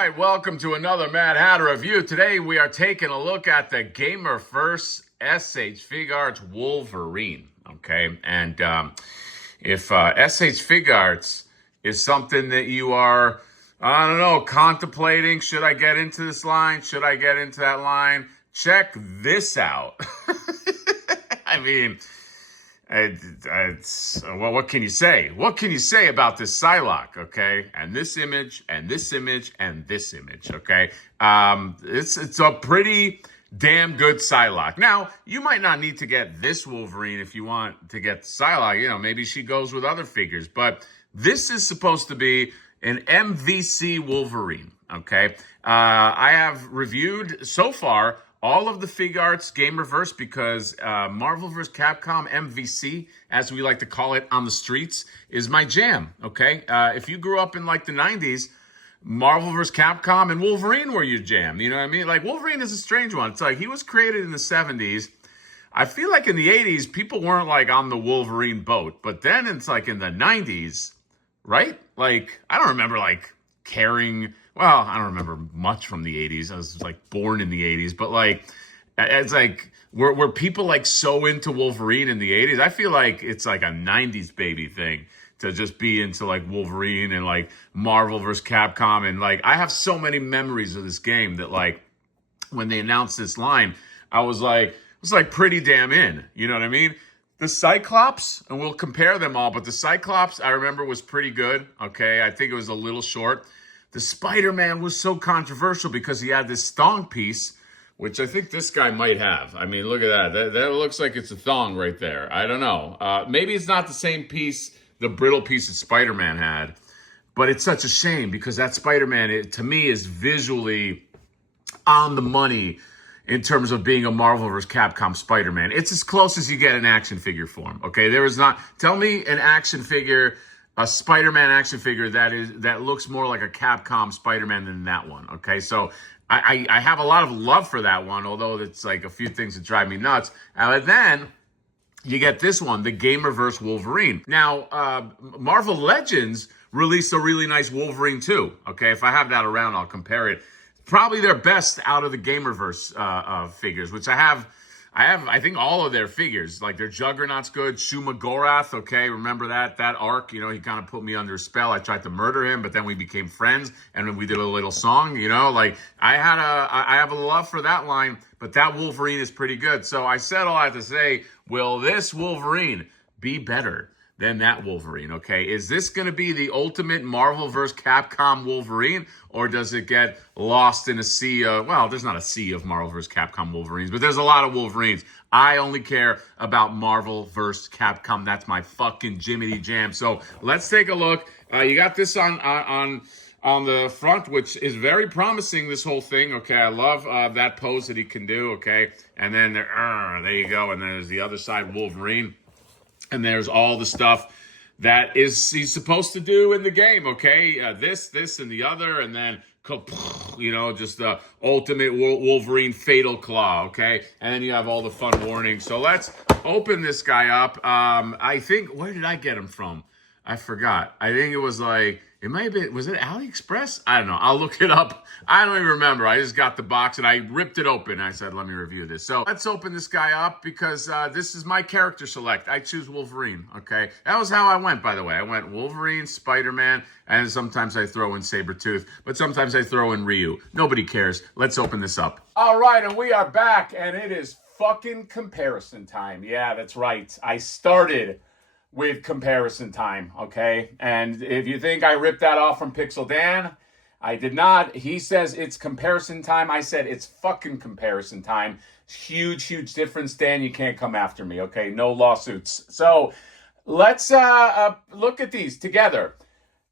right, welcome to another Mad Hatter review. Today we are taking a look at the Gamerverse Figuarts Wolverine. Okay, and if Figuarts is something that you are, I don't know, contemplating, should I get into this line? Should I get into that line? Check this out. I mean, well, what can you say? What can you say about this Psylocke, okay? And this image, and this image, and this image, okay? It's a pretty damn good Psylocke. Now, you might not need to get this Wolverine if you want to get Psylocke. You know, maybe she goes with other figures. But this is supposed to be an MVC Wolverine, okay? I have reviewed, so far, all of the Figuarts Gamerverse because Marvel vs. Capcom MVC, as we like to call it on the streets, is my jam, okay? If you grew up in like the 90s, Marvel vs. Capcom and Wolverine were your jam, you know what I mean? Like Wolverine is a strange one. It's like he was created in the 70s. I feel like in the 80s, people weren't like on the Wolverine boat. But then it's like in the 90s, right? Like, I don't remember like caring. Well, I don't remember much from the 80s. I was like born in the 80s, but like, it's like, were people like so into Wolverine in the 80s? I feel like it's like a 90s baby thing to just be into like Wolverine and like Marvel vs. Capcom. And like, I have so many memories of this game that like, when they announced this line, I was like pretty damn in, you know what I mean? The Cyclops, and we'll compare them all, but the Cyclops I remember was pretty good, okay? I think it was a little short. The Spider-Man was so controversial because he had this thong piece, which I think this guy might have. I mean, look at that. That looks like it's a thong right there. I don't know. Maybe it's not the same piece, the brittle piece that Spider-Man had, but it's such a shame because that Spider-Man, to me, is visually on the money in terms of being a Marvel vs. Capcom Spider-Man. It's as close as you get an action figure form, okay? There is not... Tell me an action figure... a Spider-Man action figure that looks more like a Capcom Spider-Man than that one, okay? So I have a lot of love for that one, although it's like a few things that drive me nuts. And then you get this one, the Gamerverse Wolverine. Now, Marvel Legends released a really nice Wolverine too, okay? If I have that around, I'll compare it. Probably their best out of the Gamerverse figures, which I think all of their figures, like their Juggernaut's good, Shuma Gorath, okay, remember that arc, you know, he kind of put me under a spell. I tried to murder him, but then we became friends, and then we did a little song, you know, like I have a love for that line, but that Wolverine is pretty good. So I said all I have to say, will this Wolverine be better than that Wolverine, okay? Is this going to be the ultimate Marvel vs. Capcom Wolverine, or does it get lost in a sea of, well, there's not a sea of Marvel vs. Capcom Wolverines, but there's a lot of Wolverines. I only care about Marvel vs. Capcom. That's my fucking Jiminy Jam. So let's take a look. You got this on the front, which is very promising, this whole thing, okay? I love that pose that he can do, okay? And then there you go, and then there's the other side, Wolverine. And there's all the stuff that he's supposed to do in the game, okay? This, and the other, and then, you know, just the ultimate Wolverine fatal claw, okay? And then you have all the fun warnings. So let's open this guy up. I think, where did I get him from? I forgot. I think it was like, it might have been, was it AliExpress? I don't know. I'll look it up. I don't even remember. I just got the box and I ripped it open. I said, let me review this. So let's open this guy up because this is my character select. I choose Wolverine, okay? That was how I went, by the way. I went Wolverine, Spider-Man, and sometimes I throw in Sabretooth, but sometimes I throw in Ryu. Nobody cares. Let's open this up. All right, and we are back, and it is fucking comparison time. Yeah, that's right. I started with comparison time, okay? And if you think I ripped that off from Pixel Dan, I did not. He says it's comparison time. I said it's fucking comparison time. Huge, huge difference, Dan. You can't come after me, okay? No lawsuits. So let's look at these together.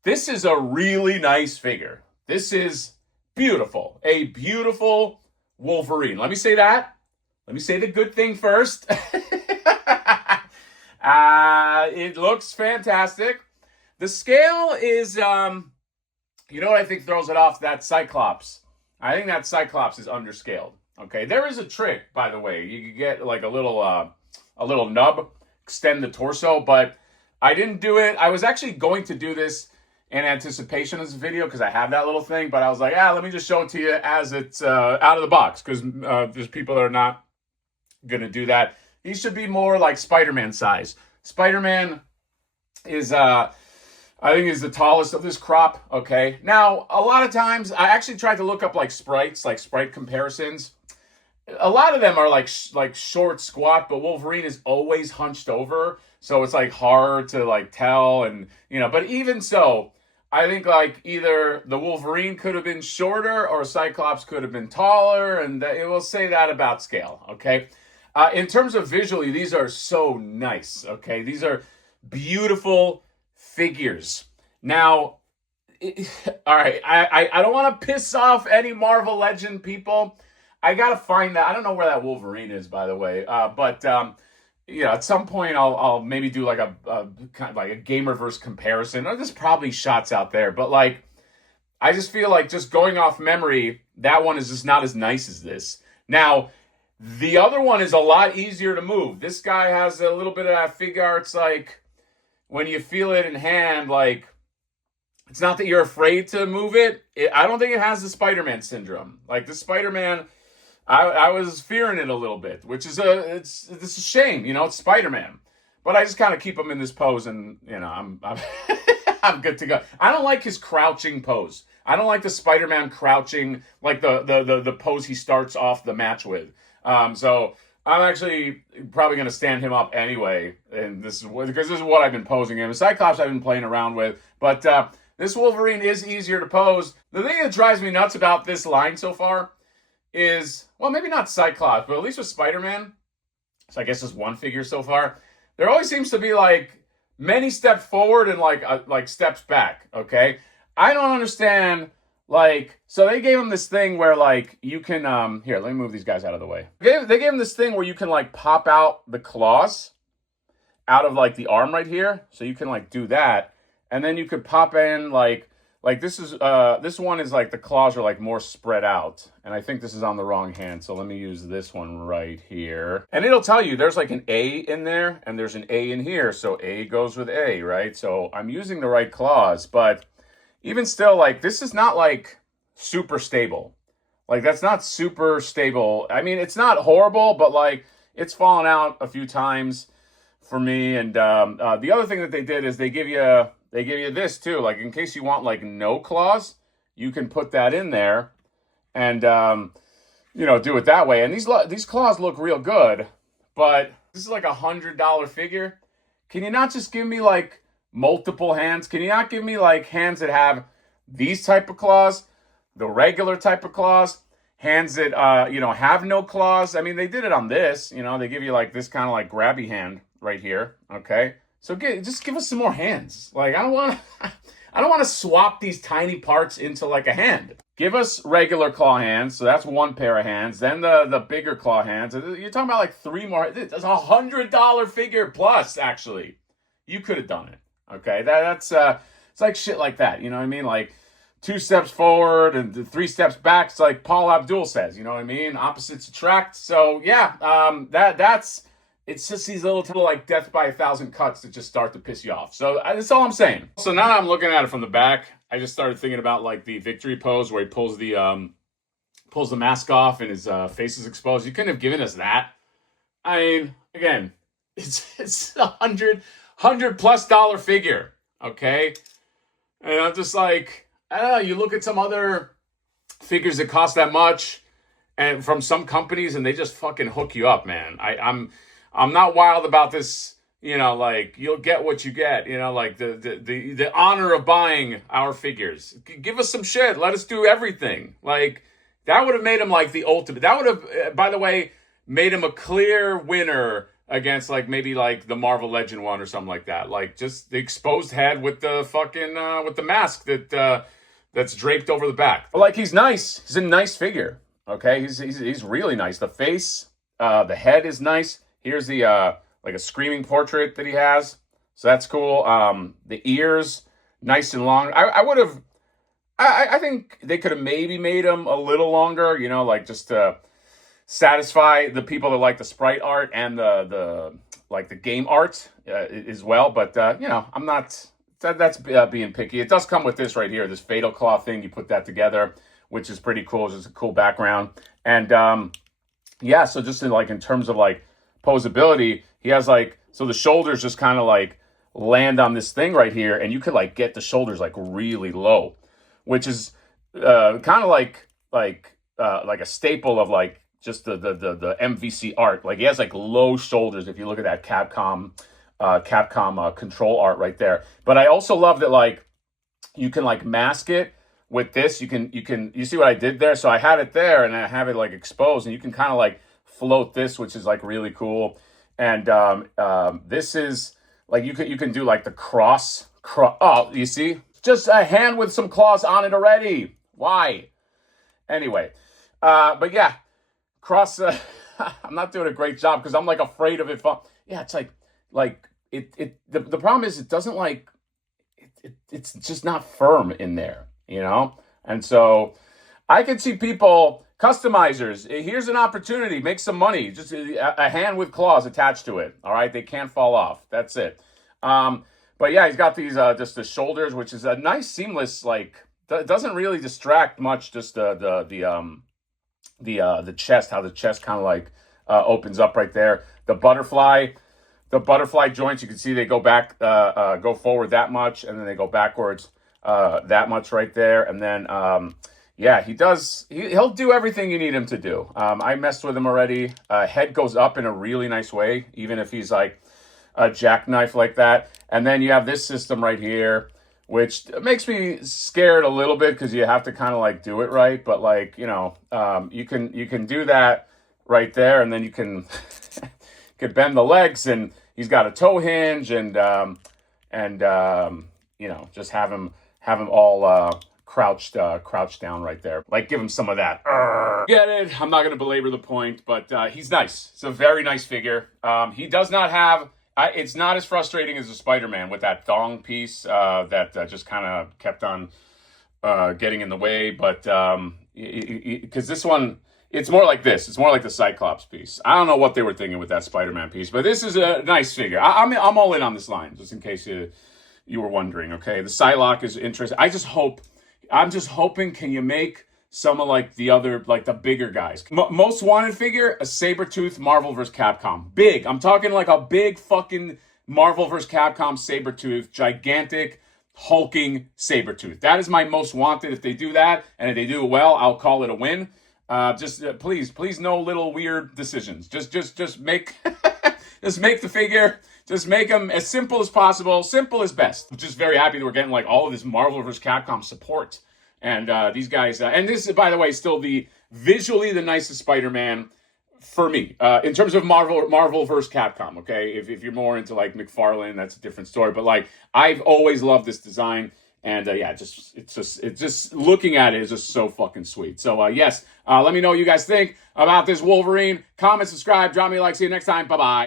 This is a really nice figure. This is beautiful. A beautiful Wolverine. Let me say that. Let me say the good thing first. It looks fantastic. The scale is, you know what I think throws it off? That Cyclops. I think that Cyclops is underscaled. Okay, there is a trick, by the way. You could get like a little nub, extend the torso, but I didn't do it. I was actually going to do this in anticipation of this video because I have that little thing, but I was like, let me just show it to you as it's out of the box because there's people that are not going to do that. He should be more like Spider-Man size. Spider-Man is, I think, is the tallest of this crop, okay? Now, a lot of times, I actually tried to look up like sprites, like sprite comparisons. A lot of them are like short, squat, but Wolverine is always hunched over, so it's like hard to like tell, and but even so, I think like either the Wolverine could have been shorter or Cyclops could have been taller, and it will say that about scale, okay? In terms of visually, these are so nice, okay? These are beautiful figures. Now, all right, I don't want to piss off any Marvel Legend people. I gotta find that. I don't know where that Wolverine is, by the way. But at some point I'll maybe do like a kind of like a Gamerverse comparison. Or there's probably shots out there, but like I just feel like just going off memory, that one is just not as nice as this. Now, the other one is a lot easier to move. This guy has a little bit of that Figuarts, like when you feel it in hand, like it's not that you're afraid to move it. I don't think it has the Spider-Man syndrome. Like the Spider-Man, I was fearing it a little bit, which is it's a shame, it's Spider-Man. But I just kind of keep him in this pose, and I'm I'm good to go. I don't like his crouching pose. I don't like the Spider-Man crouching, like the pose he starts off the match with. So I'm actually probably going to stand him up anyway, and because this is what I've been posing him. Cyclops I've been playing around with, but this Wolverine is easier to pose. The thing that drives me nuts about this line so far is, well, maybe not Cyclops, but at least with Spider-Man, so I guess there's one figure so far, there always seems to be like many steps forward and like steps back, okay? I don't understand, like, so they gave him this thing where like you can, here, let me move these guys out of the way. They gave him this thing where you can like pop out the claws out of like the arm right here, so you can like do that, and then you could pop in like this is this one is like the claws are like more spread out, and I think this is on the wrong hand, so let me use this one right here, and it'll tell you there's like an A in there and there's an A in here, so A goes with A, right? So I'm using the right claws, but even still, like, this is not like super stable. Like, that's not super stable. I mean, it's not horrible, but like it's fallen out a few times for me. And the other thing that they did is they give you this too, like in case you want like no claws, you can put that in there and do it that way. And these claws look real good, but this is like $100 figure. Can you not just give me like multiple hands? Can you not give me like hands that have these type of claws, the regular type of claws, hands that have no claws? I mean, they did it on this. They give you like this kind of like grabby hand right here. Okay. So just give us some more hands. Like, I don't want to swap these tiny parts into like a hand. Give us regular claw hands. So that's one pair of hands. Then the bigger claw hands. You're talking about like three more. That's $100 figure plus, actually. You could have done it. Okay. That's it's like shit like that. You know what I mean? Like 2 steps forward and 3 steps back. It's like Paul Abdul says, you know what I mean? Opposites attract. So yeah, that's it's just these little like death by 1,000 cuts that just start to piss you off. So that's all I'm saying. So now I'm looking at it from the back, I just started thinking about like the victory pose where he pulls the mask off and his face is exposed. You couldn't have given us that. I mean, again, it's $100+ figure, okay? And I'm just like, I don't know. You look at some other figures that cost that much, and from some companies, and they just fucking hook you up, man. I'm not wild about this, like you'll get what you get, like the honor of buying our figures. Give us some shit. Let us do everything. Like that would have made him like the ultimate. That would have, by the way, made him a clear winner against like maybe like the Marvel Legend one or something like that. Like just the exposed head with the fucking with the mask that's draped over the back. But like he's nice. He's a nice figure. Okay, he's really nice. The face, the head is nice. Here's the like a screaming portrait that he has, so that's cool. The ears, nice and long. I think they could have maybe made them a little longer, like just to satisfy the people that like the sprite art and the game art as well. But I'm not. that's being picky. It does come with this right here, this Fatal Claw thing. You put that together, which is pretty cool. It's just a cool background. And yeah, so just in terms of like posability, he has like, so the shoulders just kind of like land on this thing right here, and you could like get the shoulders like really low, which is kind of like a staple of like just the MVC art. Like he has like low shoulders if you look at that Capcom control art right there. But I also love that like you can like mask it with this. You see what I did there? So I had it there and I have it like exposed, and you can kind of like float this, which is like really cool. And this is like you can do like the cross. Oh, you see? Just a hand with some claws on it already. Why? Anyway, but yeah, cross. I'm not doing a great job because I'm like afraid of it. Yeah, it's like the problem is it doesn't like it's just not firm in there, you know? And so I can see people, customizers, here's an opportunity, make some money, just a hand with claws attached to it. All right, they can't fall off. That's it. But yeah, he's got these just the shoulders, which is a nice seamless, like doesn't really distract much. Just the chest, how the chest kind of like opens up right there. The butterfly joints, you can see they go back, go forward that much, and then they go backwards that much right there. And then yeah, he'll do everything you need him to do. I messed with him already. Head goes up in a really nice way, even if he's like a jackknife like that. And then you have this system right here, which makes me scared a little bit because you have to kind of like do it right. But like, you know, you can do that right there, and then you can could bend the legs, and he's got a toe hinge, and you know, just have him all crouched down right there. Like give him some of that. Get it? I'm not going to belabor the point, but he's nice. It's a very nice figure. He does not have. It's not as frustrating as a Spider-Man with that thong piece that just kind of kept on getting in the way. But because this one, it's more like this. It's more like the Cyclops piece. I don't know what they were thinking with that Spider-Man piece, but this is a nice figure. I'm all in on this line, just in case you were wondering. Okay, the Psylocke is interesting. I'm just hoping. Can you make some of like the other, like the bigger guys? Most wanted figure, a Sabretooth Marvel vs. Capcom. Big. I'm talking like a big fucking Marvel vs. Capcom Sabretooth, gigantic, hulking Sabretooth. That is my most wanted. If they do that, and if they do it well, I'll call it a win. Please, no little weird decisions. Just make, just make the figure. Just make them as simple as possible. Simple is best. I'm just very happy that we're getting like all of this Marvel vs. Capcom support. And these guys, and this is, by the way, still visually the nicest Spider-Man for me. In terms of Marvel vs. Capcom, okay? If you're more into like McFarlane, that's a different story. But like, I've always loved this design. And yeah, it's just looking at it is just so fucking sweet. So yes, let me know what you guys think about this Wolverine. Comment, subscribe, drop me a like. See you next time. Bye-bye.